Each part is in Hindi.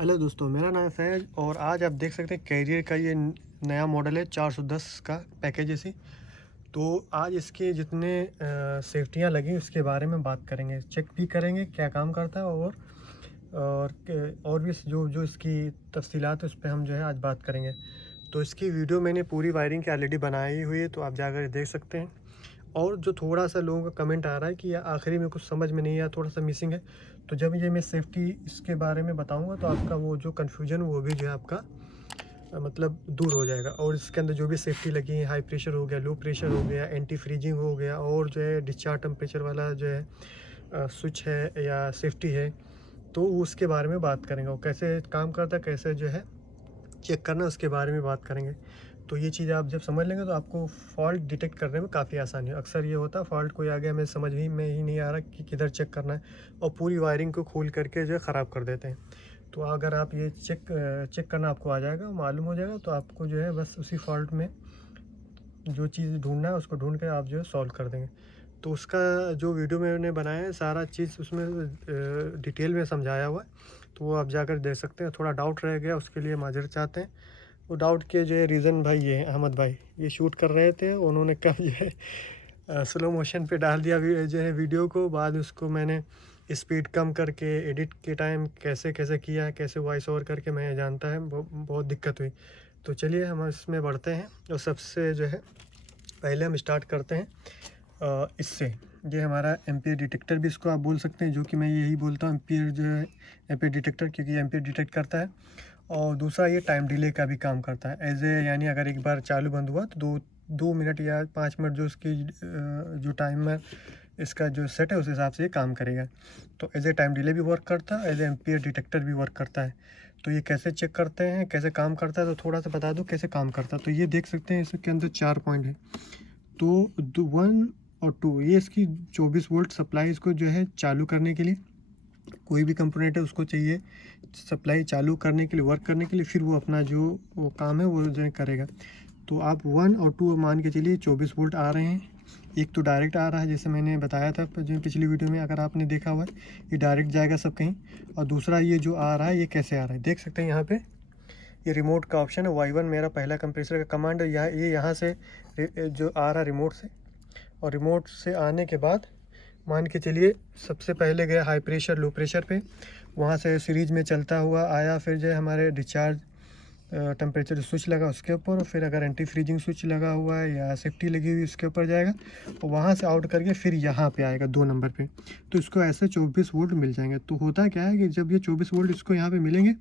हेलो दोस्तों, मेरा नाम है फैज़ और आज आप देख सकते हैं कैरियर का ये नया मॉडल है 410 का पैकेज एसी। तो आज इसके जितने सेफ्टियाँ लगी उसके बारे में बात करेंगे, चेक भी करेंगे क्या काम करता है और भी जो जो इसकी तफसीलात है उस पे हम जो है आज बात करेंगे। तो इसकी वीडियो मैंने पूरी वायरिंग की ऑलरेडी बनाई हुई है, तो आप जाकर देख सकते हैं। और जो थोड़ा-सा लोगों का कमेंट आ रहा है कि आखिरी में कुछ समझ में नहीं आया, थोड़ा-सा मिसिंग है। तो जब ये मैं सेफ्टी इसके बारे में बताऊँगा तो आपका वो जो कन्फ्यूजन वो भी जो है आपका मतलब दूर हो जाएगा। और इसके अंदर जो भी सेफ्टी लगी है, हाई प्रेशर हो गया, लो प्रेशर हो गया, एंटी फ्रीजिंग हो गया और जो है डिस्चार्ज टेम्परेचर वाला जो है स्विच है या सेफ्टी है, तो उसके बारे में बात करेंगे। और कैसे काम करता है, कैसे जो है चेक करना है, उसके बारे में बात करेंगे। तो ये चीज़ आप जब समझ लेंगे तो आपको फ़ॉल्ट डिटेक्ट करने में काफ़ी आसानी है। अक्सर ये होता है फ़ॉल्ट कोई आ गया, हमें समझ में ही नहीं आ रहा कि किधर चेक करना है और पूरी वायरिंग को खोल करके जो है ख़राब कर देते हैं। तो अगर आप ये चेक करना आपको आ जाएगा, मालूम हो जाएगा, तो आपको जो है बस उसी फ़ॉल्ट में जो चीज़ ढूँढना है उसको ढूँढ के आप जो है सॉल्व कर देंगे। तो उसका जो वीडियो मैंने बनाया है सारा चीज़ उसमें डिटेल में समझाया हुआ है, तो वो आप जाकर देख सकते हैं। थोड़ा डाउट रह गया उसके लिए माज़रत चाहते हैं। वो डाउट के जो है रीज़न भाई ये है, अहमद भाई ये शूट कर रहे थे, उन्होंने कब जो है स्लो मोशन पे डाल दिया जो है वीडियो को। बाद में उसको मैंने स्पीड कम करके एडिट के टाइम कैसे कैसे किया है, कैसे वॉइस ओवर करके मैं जानता है बहुत दिक्कत हुई। तो चलिए हम इसमें बढ़ते हैं और सबसे जो है पहले हम स्टार्ट करते हैं इससे। ये हमारा एम्पियर डिटेक्टर भी इसको आप बोल सकते हैं, जो कि मैं यही बोलता हूँ एम्पियर जो है एम्पियर डिटेक्टर, क्योंकि एम्पियर डिटेक्ट करता है। और दूसरा ये टाइम डिले का भी काम करता है एज ए, यानी अगर एक बार चालू बंद हुआ तो 2 मिनट या 5 मिनट जो उसकी जो टाइमर इसका जो सेट है उस हिसाब से ये काम करेगा। तो एज ए टाइम डिले भी वर्क करता है, एज ए एम्पियर डिटेक्टर भी वर्क करता है। तो ये कैसे चेक करते हैं, कैसे काम करता है, तो थोड़ा सा बता दूं कैसे काम करता है। तो ये देख सकते हैं इसके अंदर 4 पॉइंट है। तो 1 और 2 ये इसकी 24 वोल्ट सप्लाई इसको जो है चालू करने के लिए, कोई भी कंपोनेंट है उसको चाहिए सप्लाई चालू करने के लिए, वर्क करने के लिए, फिर वो अपना जो वो काम है वो जो है करेगा। तो आप 1 और 2 मान के चलिए 24 वोल्ट आ रहे हैं। एक तो डायरेक्ट आ रहा है जैसे मैंने बताया था जो पिछली वीडियो में, अगर आपने देखा हुआ है ये डायरेक्ट जाएगा सब कहीं। और दूसरा ये जो आ रहा है ये कैसे आ रहा है, देख सकते हैं यहाँ पे ये रिमोट का ऑप्शन है। Y1 मेरा पहला कंप्रेसर का कमांड है, ये यहाँ से जो आ रहा है रिमोट से। और रिमोट से आने के बाद मान के चलिए सबसे पहले गया हाई प्रेशर लो प्रेशर पे, वहाँ से सीरीज में चलता हुआ आया, फिर जो है हमारे डिस्चार्ज टेम्परेचर स्विच लगा उसके ऊपर, और फिर अगर एंटी फ्रीजिंग स्विच लगा हुआ है या सेफ्टी लगी हुई उसके ऊपर जाएगा, और वहाँ से आउट करके फिर यहाँ पे आएगा 2 नंबर पे। तो इसको ऐसे 24 वोल्ट मिल जाएंगे। तो होता क्या है कि जब ये 24 वोल्ट इसको यहाँ पे मिलेंगे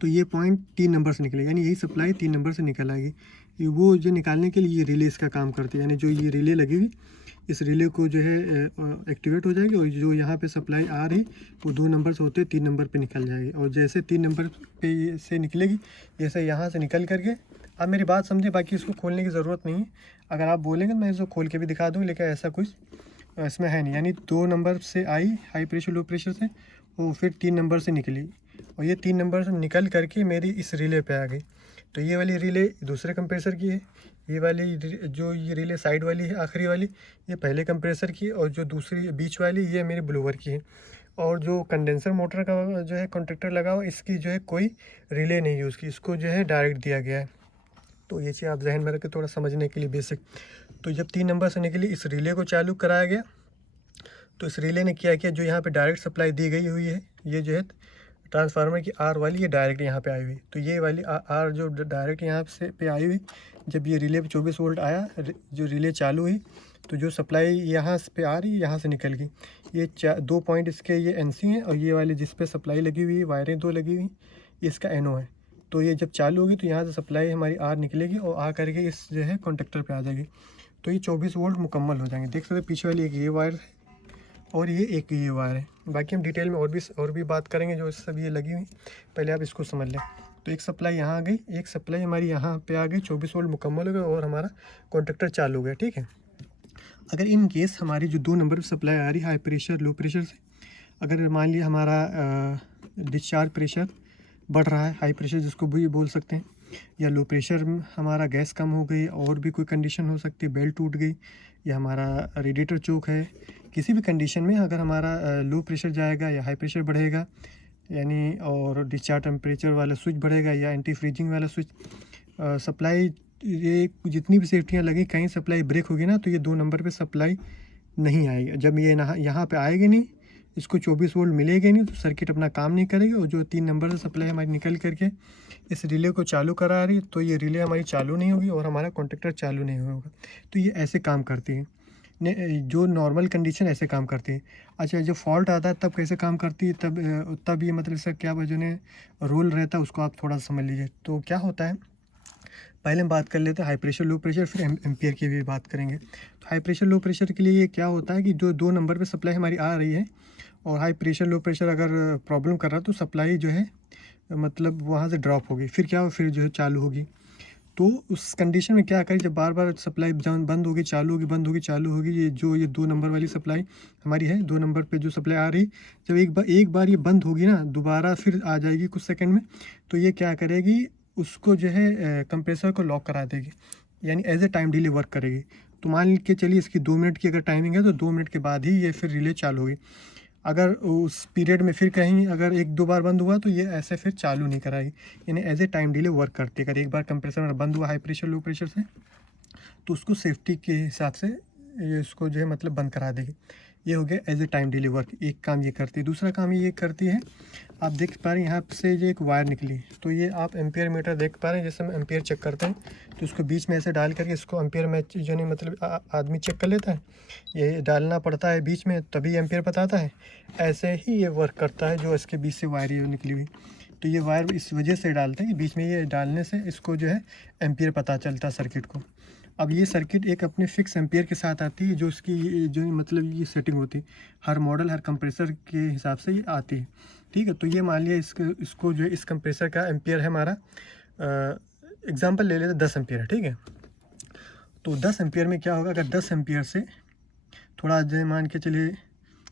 तो ये पॉइंट 3 नंबर से निकलेगा, यानी यही सप्लाई 3 नंबर से निकल आएगी। ये वो जो निकालने के लिए ये रिले इसका काम करती है, यानी जो ये रिले लगी हुई इस रिले को जो है एक्टिवेट हो जाएगी, और जो यहाँ पे सप्लाई आ रही वो 2 नंबर से होते 3 नंबर पे निकल जाएगी। और जैसे 3 नंबर पे से निकलेगी, जैसे यहाँ से निकल करके, आप मेरी बात समझे, बाकी इसको खोलने की ज़रूरत नहीं है। अगर आप बोलेंगे मैं इसको खोल के भी दिखा दूँगी, लेकिन ऐसा कुछ इसमें है नहीं। यानी 2 नंबर से आई हाई प्रेशर लो प्रेशर से, और फिर 3 नंबर से निकली, और ये 3 नंबर से निकल करके मेरी इस रिले पे आ गई। तो ये वाली रिले दूसरे कंप्रेसर की है, ये वाली जो ये रिले साइड वाली है आखिरी वाली, ये पहले कंप्रेसर की है, और जो दूसरी बीच वाली ये मेरी ब्लोअर की है। और जो कंडेंसर मोटर का जो है कॉन्ट्रैक्टर लगा हुआ, इसकी जो है कोई रिले नहीं यूज़ की, इसको जो है डायरेक्ट दिया गया है। तो ये चीज़ आप जहन में रखें थोड़ा समझने के लिए बेसिक। तो जब 3 नंबर से निकली इस रिले को चालू कराया गया, तो इस रिले ने क्या किया, जो यहाँ पे डायरेक्ट सप्लाई दी गई हुई है, ये जो है ट्रांसफार्मर की आर वाली, ये डायरेक्ट यहाँ पे आई हुई। तो ये वाली आर जो डायरेक्ट यहाँ से पे आई हुई, जब ये रिले पे 24 वोल्ट आया, जो रिले चालू हुई, तो जो सप्लाई यहाँ पे आ रही यहाँ से निकल गई। ये 2 पॉइंट इसके ये NC हैं, और ये वाली जिस पे सप्लाई लगी हुई है, वायरें 2 लगी हुई, इसका NO है। तो ये जब चालू होगी तो यहाँ से सप्लाई हमारी आर निकलेगी और आ करके इस जो है कॉन्टेक्टर पे आ जाएगी। तो ये 24 वोल्ट मुकम्मल हो जाएंगे। देख सकते हैं पीछे वाली एक ये वायर है और ये एक ये वायर है। बाकी हम डिटेल में और भी बात करेंगे जो सब ये लगी हुई। पहले आप इसको समझ लें। तो एक सप्लाई यहाँ आ गई, एक सप्लाई हमारी यहाँ पे आ गई, 24 वोल्ट मुकम्मल हो गया और हमारा कॉन्ट्रैक्टर चालू हो गया। ठीक है। अगर इन केस हमारी जो 2 नंबर पर सप्लाई आ रही है हाई प्रेशर लो प्रेशर से, अगर मान लिया हमारा डिस्चार्ज प्रेशर बढ़ रहा है, हाई प्रेशर जिसको भी बोल सकते हैं, या लो प्रेशर हमारा गैस कम हो गई, और भी कोई कंडीशन हो सकती है, बेल्ट टूट गई, या हमारा रेडिएटर चोक है, किसी भी कंडीशन में अगर हमारा लो प्रेशर जाएगा या हाई प्रेशर बढ़ेगा, यानी और डिस्चार्ज टेम्परेचर वाला स्विच बढ़ेगा या एंटी फ्रीजिंग वाला स्विच। सप्लाई, ये जितनी भी सेफ्टियाँ लगी, कहीं सप्लाई ब्रेक होगी ना तो ये 2 नंबर पे सप्लाई नहीं आएगी। जब ये यहाँ पे आएगी नहीं, इसको 24 वोल्ट मिलेगा नहीं, तो सर्किट अपना काम नहीं करेगी और जो 3 नंबर से सप्लाई हमारी निकल करके इस रिले को चालू करा रही, तो ये रिले हमारी चालू नहीं होगी और हमारा कॉन्टेक्टर चालू नहीं होगा। तो ये ऐसे काम करती है जो नॉर्मल कंडीशन ऐसे काम करती है। अच्छा, जब फॉल्ट आता है तब कैसे काम करती है, तब ये मतलब इसका क्या जो ने रोल रहता है उसको आप थोड़ा समझ लीजिए। तो क्या होता है, पहले हम बात कर लेते हैं हाई प्रेशर लो प्रेशर, फिर एम्पियर की भी बात करेंगे। तो हाई प्रेशर लो प्रेशर के लिए ये क्या होता है कि जो 2 नंबर पे सप्लाई हमारी आ रही है और हाई प्रेशर लो प्रेशर अगर प्रॉब्लम कर रहा है तो सप्लाई जो है मतलब वहाँ से ड्रॉप होगी, फिर क्या हो, फिर जो है चालू होगी। तो उस कंडीशन में क्या करें, जब बार बार सप्लाई बंद होगी चालू होगी, बंद होगी चालू होगी, ये 2 नंबर वाली सप्लाई हमारी है, 2 नंबर पे जो सप्लाई आ रही, जब एक बार ये बंद होगी ना, दोबारा फिर आ जाएगी कुछ सेकंड में, तो ये क्या करेगी, उसको जो है कंप्रेसर को लॉक करा देगी, यानी as a time delay work करेगी। तो मान के चलिए इसकी 2 मिनट की अगर टाइमिंग है तो 2 मिनट के बाद ही ये फिर रिले चालू होगी। अगर उस पीरियड में फिर कहीं अगर 1-2 बार बंद हुआ तो ये ऐसे फिर चालू नहीं कराएगी, यानी as a time delay work करती है। अगर एक बार कंप्रेसर बंद हुआ हाई प्रेशर लो प्रेशर से, तो उसको सेफ्टी के हिसाब से ये उसको जो है मतलब बंद करा देगी। ये हो गया as a time delay work, एक काम ये करती है। दूसरा काम ये करती है, आप देख पा रहे हैं यहाँ से ये एक वायर निकली, तो ये आप एम्पियर मीटर देख पा रहे हैं, जैसे हम एम्पियर चेक करते हैं तो उसको बीच में ऐसे डाल करके इसको एम्पियर में जो नहीं मतलब आदमी चेक कर लेता है, ये डालना पड़ता है बीच में तभी एम्पियर बताता है। ऐसे ही ये वर्क करता है, जो इसके बीच से वायर ये निकली हुई, तो ये वायर इस वजह से डालते हैं कि बीच में ये डालने से इसको जो है एम्पियर पता चलता है सर्किट को। अब ये सर्किट एक अपने फिक्स एम्पियर के साथ आती है, जो इसकी जो मतलब ये सेटिंग होती है, हर मॉडल हर कंप्रेसर के हिसाब से ये आती है, ठीक है। तो ये मान लिया इसको जो है इस कंप्रेसर का एम्पियर है हमारा, एग्जांपल ले लेते हैं 10 एम्पियर है, ठीक है। तो 10 एम्पियर में क्या होगा, अगर 10 एम्पियर से थोड़ा जो मान के चलिए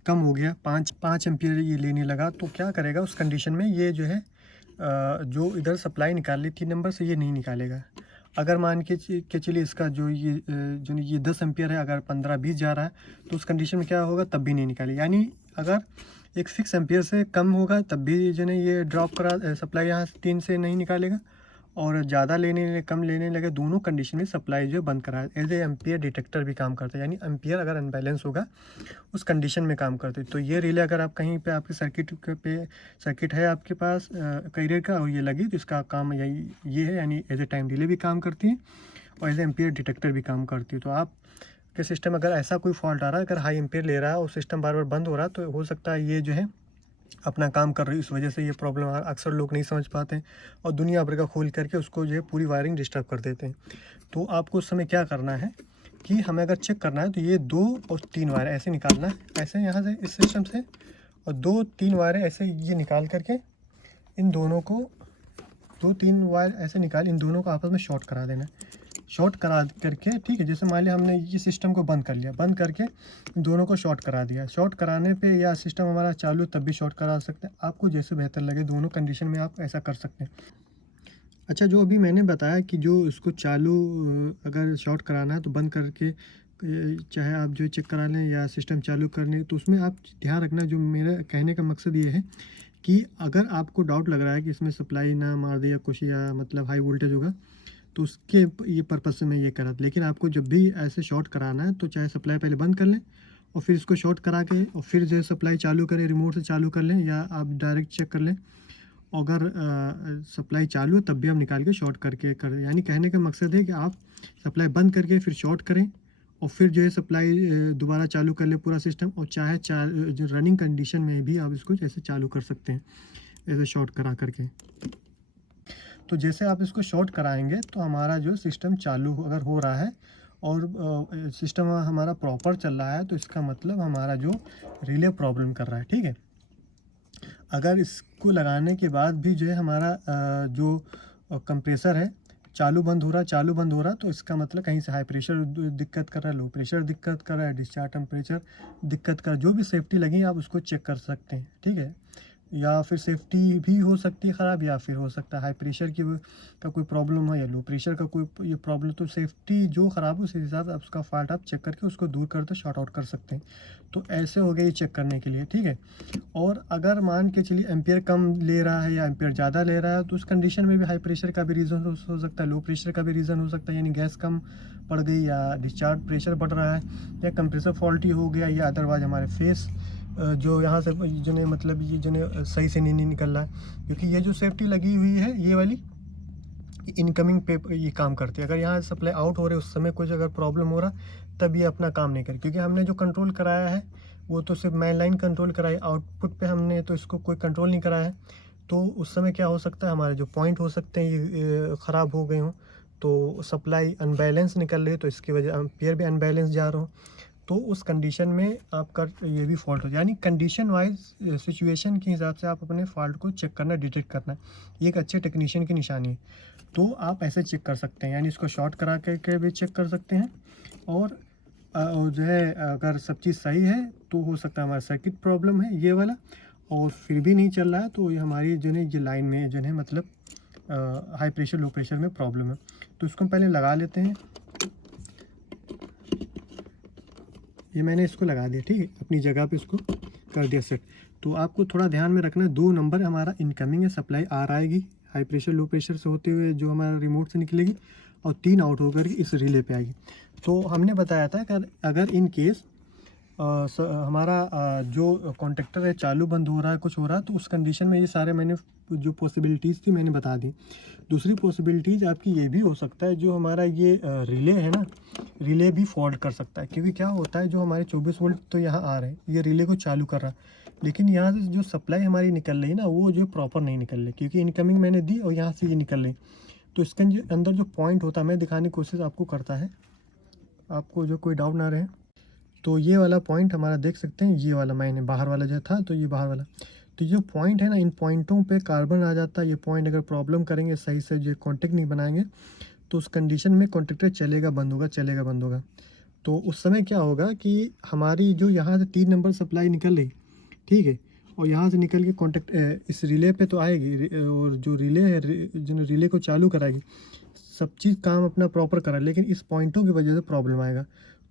कम हो गया, 5 एम्पियर ये लेने लगा, तो क्या करेगा उस कंडीशन में, ये जो है जो इधर सप्लाई निकाल ली 3 नंबर से, ये नहीं निकालेगा। अगर मान के चलिए इसका जो ये 10 एम्पियर है, अगर 15-20 जा रहा है, तो उस कंडीशन में क्या होगा, तब भी नहीं निकालेगा। यानी अगर एक फिक्स एम्पियर से कम होगा तब भी जो है ये ड्रॉप करा सप्लाई यहाँ 3 से नहीं निकालेगा, और ज़्यादा लेने कम लेने लगे, दोनों कंडीशन में सप्लाई जो बंद करा एज ए एम्पियर डिटेक्टर भी काम करता है। यानी एम्पियर अगर अनबैलेंस होगा उस कंडीशन में काम करते हैं। तो ये रिले अगर आप कहीं पे आपके सर्किट है आपके पास कैरियर का और ये लगी, तो इसका काम यही ये है, यानी एज ए टाइम डिले भी काम करती है और एज ए एम्पियर डिटेक्टर भी काम करती है। तो आप के सिस्टम अगर ऐसा कोई फॉल्ट आ रहा है, अगर हाई एम्पियर ले रहा है और सिस्टम बार बार बंद हो रहा है, तो हो सकता है ये जो है अपना काम कर रही है, इस वजह से ये प्रॉब्लम अक्सर लोग नहीं समझ पाते हैं और दुनिया भर का खोल करके उसको जो है पूरी वायरिंग डिस्टर्ब कर देते हैं। तो आपको उस समय क्या करना है कि हमें अगर चेक करना है तो ये 2 और 3 वायर ऐसे निकालना है, ऐसे यहाँ से इस सिस्टम से, और 2-3 वायर ऐसे ये निकाल करके इन दोनों को 2-3 वायर ऐसे निकाल, इन दोनों को आपस में शॉर्ट करा देना है। शॉर्ट करा करके, ठीक है, जैसे मान लिया हमने ये सिस्टम को बंद कर लिया, बंद करके इन दोनों को शॉर्ट करा दिया। शॉर्ट कराने पे या सिस्टम हमारा चालू तब भी शॉर्ट करा सकते हैं, आपको जैसे बेहतर लगे, दोनों कंडीशन में आप ऐसा कर सकते हैं। अच्छा, जो अभी मैंने बताया कि जो इसको चालू अगर शॉर्ट कराना है तो बंद करके चाहे आप जो चेक करा लें या सिस्टम चालू करने, तो उसमें आप ध्यान रखना, जो मेरा कहने का मकसद ये है कि अगर आपको डाउट लग रहा है कि इसमें सप्लाई ना मार दे या कुछ, या मतलब हाई वोल्टेज होगा, तो उसके ये पर्पज़ से मैं ये करा। लेकिन आपको जब भी ऐसे शॉर्ट कराना है तो चाहे सप्लाई पहले बंद कर लें और फिर इसको शॉर्ट करा के और फिर जो है सप्लाई चालू करें, रिमोट से चालू कर लें या आप डायरेक्ट चेक कर लें। अगर सप्लाई चालू है तब भी हम निकाल के शॉर्ट करके करें। यानी कहने का मकसद है कि आप सप्लाई बंद करके फिर शॉर्ट करें और फिर जो है सप्लाई दोबारा चालू कर ले पूरा सिस्टम, और चाहे जो रनिंग कंडीशन में भी आप इसको जैसे चालू कर सकते हैं ऐसे शॉर्ट करा करके। तो जैसे आप इसको शॉर्ट कराएंगे तो हमारा जो सिस्टम चालू अगर हो रहा है और सिस्टम हमारा प्रॉपर चल रहा है, तो इसका मतलब हमारा जो रिले प्रॉब्लम कर रहा है, ठीक है। अगर इसको लगाने के बाद भी जो है हमारा जो कंप्रेसर है चालू बंद हो रहा, तो इसका मतलब कहीं से हाई प्रेशर दिक्कत कर रहा है, लो प्रेशर दिक्कत कर रहा है, डिस्चार्ज टेम्परेचर दिक्कत कर, जो भी सेफ्टी लगी आप उसको चेक कर सकते हैं, ठीक है। या फिर सेफ्टी भी हो सकती है ख़राब, या फिर हो सकता है हाई प्रेशर का कोई प्रॉब्लम है या लो प्रेशर का कोई ये प्रॉब्लम। तो सेफ्टी जो ख़राब हो उस हिसाब से उसका फॉल्ट आप चेक करके उसको दूर करते शॉर्ट आउट कर सकते हैं। तो ऐसे हो गया ये चेक करने के लिए, ठीक है। और अगर मान के चलिए एम्पियर कम ले रहा है या एम्पियर ज़्यादा ले रहा है, तो उस कंडीशन में भी हाई प्रेशर का भी रीज़न हो सकता है, लो प्रेशर का भी रीज़न हो सकता है, यानी गैस कम पड़ गई या डिस्चार्ज प्रेशर बढ़ रहा है या कंप्रेसर फॉल्टी हो गया या अदरवाइज हमारे फेस जो यहाँ से जो ने मतलब ये जो ने सही से नहीं निकल रहा है, क्योंकि ये जो सेफ्टी लगी हुई है ये वाली इनकमिंग पे ये काम करती है। अगर यहाँ सप्लाई आउट हो रहे उस समय कुछ अगर प्रॉब्लम हो रहा तब ये अपना काम नहीं करे, क्योंकि हमने जो कंट्रोल कराया है वो तो सिर्फ मेन लाइन कंट्रोल कराई, आउटपुट पे हमने तो इसको कोई कंट्रोल नहीं कराया है। तो उस समय क्या हो सकता है, हमारे जो पॉइंट हो सकते हैं ये ख़राब हो गए हों, तो सप्लाई अनबैलेंस निकल रही है, तो इसकी वजह एम्पियर भी अनबैलेंस जा रहा हो, तो उस कंडीशन में आपका ये भी फॉल्ट हो, यानी कंडीशन वाइज सिचुएशन के हिसाब से आप अपने फॉल्ट को चेक करना, डिटेक्ट करना, ये एक अच्छे टेक्नीशियन की निशानी है। तो आप ऐसे चेक कर सकते हैं, यानी इसको शॉर्ट करा के भी चेक कर सकते हैं। और जो है अगर सब चीज़ सही है तो हो सकता है हमारा सर्किट प्रॉब्लम है ये वाला, और फिर भी नहीं चल रहा है तो ये हमारी जो है ये लाइन में जो है मतलब हाई प्रेशर लो प्रेशर में प्रॉब्लम है। तो इसको हम पहले लगा लेते हैं। ये मैंने इसको लगा दिया, ठीक है, अपनी जगह पे इसको कर दिया सेट। तो आपको थोड़ा ध्यान में रखना है, 2 नंबर हमारा इनकमिंग है, सप्लाई आ आएगी हाई प्रेशर लो प्रेशर से होते हुए जो हमारा रिमोट से निकलेगी, और 3 आउट होकर इस रिले पे आएगी। तो हमने बताया था कि अगर इन केस हमारा जो कॉन्टेक्टर है चालू बंद हो रहा है, कुछ हो रहा है, तो उस कंडीशन में ये सारे मैंने जो पॉसिबिलिटीज़ थी मैंने बता दी। दूसरी पॉसिबिलिटीज़ आपकी ये भी हो सकता है, जो हमारा ये रिले है ना, रिले भी फॉल्ट कर सकता है, क्योंकि क्या होता है जो हमारे 24 वोल्ट तो यहाँ आ रहे हैं, ये रिले को चालू कर रहा है, लेकिन यहाँ से जो सप्लाई हमारी निकल रही है ना वो जो प्रॉपर नहीं निकल रही, क्योंकि इनकमिंग मैंने दी और यहाँ से ये निकल रही। तो इसके अंदर जो पॉइंट होता है मैं दिखाने की कोशिश आपको करता है, आपको जो कोई डाउट ना रहे। तो ये वाला पॉइंट हमारा देख सकते हैं, ये वाला मैंने बाहर वाला जो था, तो ये बाहर वाला, तो जो पॉइंट है ना, इन पॉइंटों पे कार्बन आ जाता है। ये पॉइंट अगर प्रॉब्लम करेंगे सही से, जो कॉन्टेक्ट नहीं बनाएंगे, तो उस कंडीशन में कॉन्टेक्टर चलेगा बंद होगा, चलेगा बंद होगा। तो उस समय क्या होगा कि हमारी जो यहाँ से 3 नंबर सप्लाई निकल रही, ठीक है, और यहाँ से निकल के कॉन्टेक्ट इस रिले पे तो आएगी, और जो रिले है जो रिले को चालू कराएगी, सब चीज़ काम अपना प्रॉपर करा, लेकिन इस पॉइंटों की वजह से प्रॉब्लम आएगा।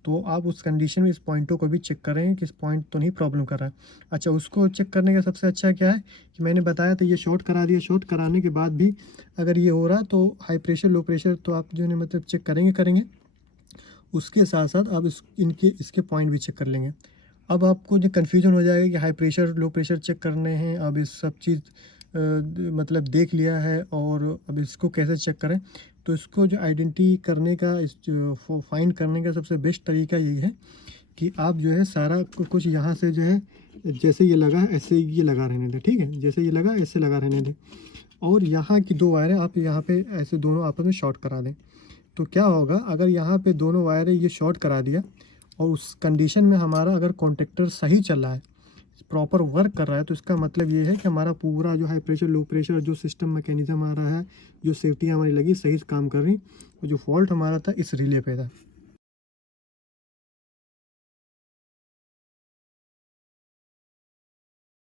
तो आप उस कंडीशन में इस पॉइंटों को भी चेक करें कि इस पॉइंट तो नहीं प्रॉब्लम कर रहा है। अच्छा, उसको चेक करने का सबसे अच्छा क्या है कि मैंने बताया था, ये शॉर्ट करा दिया, शॉर्ट कराने के बाद भी अगर ये हो रहा तो हाई प्रेशर लो प्रेशर तो आप जो है मतलब चेक करेंगे, उसके साथ साथ आप इसके पॉइंट भी चेक कर लेंगे। अब आपको जो कन्फ्यूजन हो जाएगा कि high pressure low pressure check करने हैं, अब इस सब चीज़ मतलब देख लिया है और अब इसको कैसे चेक करें। तो इसको जो आइडेंटिटी करने का, इस जो फाइंड करने का सबसे बेस्ट तरीका यही है कि आप जो है सारा कुछ यहाँ से जो है, जैसे ये लगा है ऐसे ये लगा रहने दें, ठीक है, जैसे ये लगा ऐसे लगा रहने दें, और यहाँ की 2 वायरें आप यहाँ पे ऐसे दोनों आपस में शॉर्ट करा दें। तो क्या होगा, अगर यहाँ पे दोनों वायरें ये शॉर्ट करा दिया और उस कंडीशन में हमारा अगर कॉन्टेक्टर सही चल रहा है, प्रॉपर वर्क कर रहा है, तो इसका मतलब ये है कि हमारा पूरा जो हाई प्रेशर लो प्रेशर जो सिस्टम मैकेनिज्म आ रहा है, जो सेफ्टी हमारी लगी सही से काम कर रही, और जो फॉल्ट हमारा था इस रिले पे था।